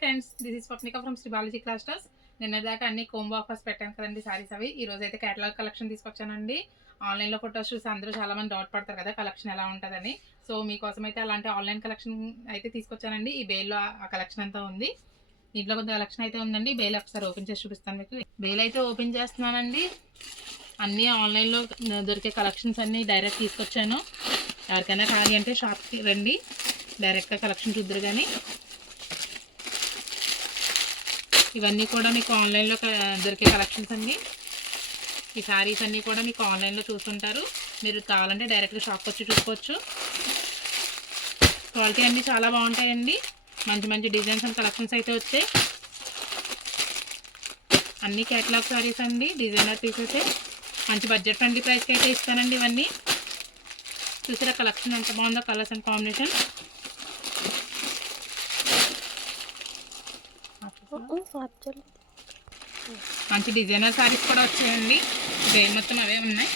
Friends, this is Swapnika from Sri Balaji clusters. నిన్నటిదాకా అన్ని combo offers పెట్టాను కదండి సారీస్ అవి. ఈ రోజు అయితే కేటలాగ్ కలెక్షన్ తీసుకొచ్చానండి. ఆన్లైన్లో ఫొటోస్ చూసి అందరూ చాలా మంది డౌట్ పడతారు కదా కలెక్షన్ ఎలా ఉంటుందని. సో మీకోసం అయితే అలాంటి ఆన్లైన్ కలెక్షన్ అయితే తీసుకొచ్చానండి. ఈ బేల్లో ఆ కలెక్షన్ అంతా ఉంది. దీంట్లో కొంత కలెక్షన్ అయితే ఉందండి. బేల్ ఒకసారి ఓపెన్ చేసి చూపిస్తాను మీకు. బేల్ అయితే ఓపెన్ చేస్తున్నానండి. అన్నీ ఆన్లైన్లో దొరికే కలెక్షన్స్ అన్నీ డైరెక్ట్ తీసుకొచ్చాను. ఎవరికైనా కావాలి అంటే షాప్కి రండి, డైరెక్ట్గా కలెక్షన్ చూద్దరు. కానీ ఇవన్నీ కూడా మీకు ఆన్లైన్లో దొరికే కలెక్షన్స్ అండి. ఈ శారీస్ అన్నీ కూడా మీకు ఆన్లైన్లో చూస్తుంటారు. మీరు కావాలంటే డైరెక్ట్గా షాప్కి వచ్చి చూసుకోవచ్చు. క్వాలిటీ అన్నీ చాలా బాగుంటాయండి. మంచి మంచి డిజైన్స్ అండ్ కలెక్షన్స్ అయితే వచ్చాయి. అన్ని కేటలాగ్ శారీస్ అండి, డిజైనర్ పీసెస్. మంచి బడ్జెట్ ఫ్రెండ్లీ ప్రైస్కి అయితే ఇస్తానండి. ఇవన్నీ చూసారా కలెక్షన్ ఎంత బాగుందో, కలర్స్ అండ్ కాంబినేషన్. మంచి డిజైనర్ శారీస్ కూడా వచ్చాయండి. దేని మొత్తం అవే ఉన్నాయి.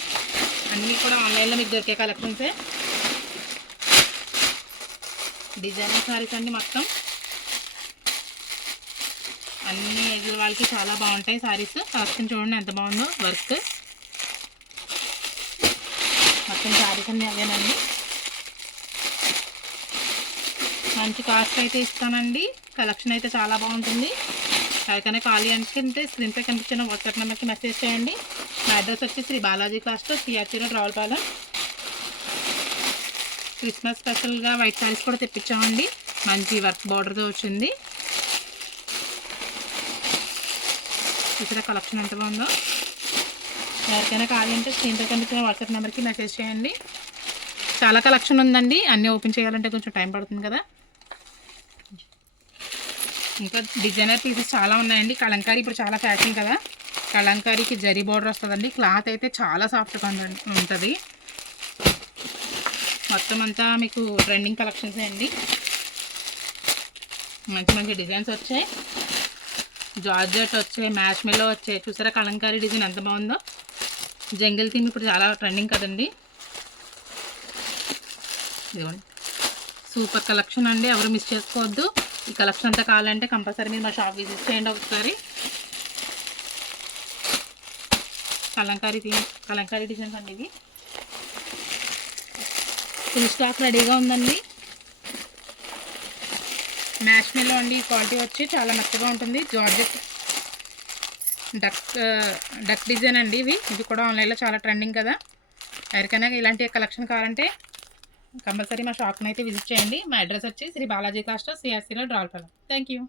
అన్నీ కూడా ఆన్లైన్లో మీకు దొరికే కలెక్షన్సే. డిజైనర్ శారీస్ అండి మొత్తం. అన్ని ఏజ్ల వాళ్ళకి చాలా బాగుంటాయి శారీస్. కలెక్షన్ చూడండి ఎంత బాగుందో. వర్క్ మొత్తం శారీస్ అన్నీ అవేనండి. మంచి కాస్ట్ అయితే ఇస్తానండి. కలెక్షన్ అయితే చాలా బాగుంటుంది. ఎవరికైనా ఖాళీ అంటే స్క్రీన్పై కనిపించిన వాట్సాప్ నెంబర్కి మెసేజ్ చేయండి. మా అడ్రస్ వచ్చి Sri Balaji cluster, CRT road, Ravulapalem. Christmas స్పెషల్గా వైట్ శారీస్ కూడా తెప్పించామండి. మంచి వర్క్ బార్డర్తో వచ్చింది. ఇక్కడ కలెక్షన్ ఎంత బాగుందో. ఎవరికైనా ఖాళీ అంటే స్క్రీన్పై కనిపించిన వాట్సాప్ నెంబర్కి మెసేజ్ చేయండి. చాలా కలెక్షన్ ఉందండి. అన్నీ ఓపెన్ చేయాలంటే కొంచెం టైం పడుతుంది కదా. ఇంకా డిజైనర్ పీసెస్ చాలా ఉన్నాయండి. కలంకారీ ఇప్పుడు చాలా ఫ్యాషన్ కదా. కలంకారీకి జరీ బార్డర్ వస్తుందండి. క్లాత్ అయితే చాలా సాఫ్ట్గా ఉంటుంది. మొత్తం అంతా మీకు ట్రెండింగ్ కలెక్షన్స్ అండి. మంచి మంచి డిజైన్స్ వచ్చాయి. జార్జెట్ వచ్చాయి, మ్యాచ్ మెల్లో వచ్చాయి. చూసారా కలంకారీ డిజైన్ ఎంత బాగుందో. జంగిల్ థీమ్ ఇప్పుడు చాలా ట్రెండింగ్ కదండి. ఇదిగోండి సూపర్ కలెక్షన్ అండి. ఎవరు మిస్ చేసుకోవద్దు. ఈ కలెక్షన్ అంతా కావాలంటే కంపల్సరీ మీరు మా షాప్ విజిట్ చేయండి ఒకసారి. కలంకారీ డిజైన్స్ అండి. ఇది ఫుల్ స్టాక్ రెడీగా ఉందండి. మ్యాచ్ మెల్లో అండి. ఈ క్వాలిటీ వచ్చి చాలా మెత్తగా ఉంటుంది. జార్జెట్ డక్ డిజైన్ అండి. ఇది కూడా ఆన్లైన్లో చాలా ట్రెండింగ్ కదా. ఎవరికైనా ఇలాంటి కలెక్షన్ కావాలంటే కంపల్సరీ మా షాప్ని అయితే విజిట్ చేయండి. మా అడ్రస్ వచ్చి Sri Balaji cluster, CRC road, Ravulapalem. Thank you.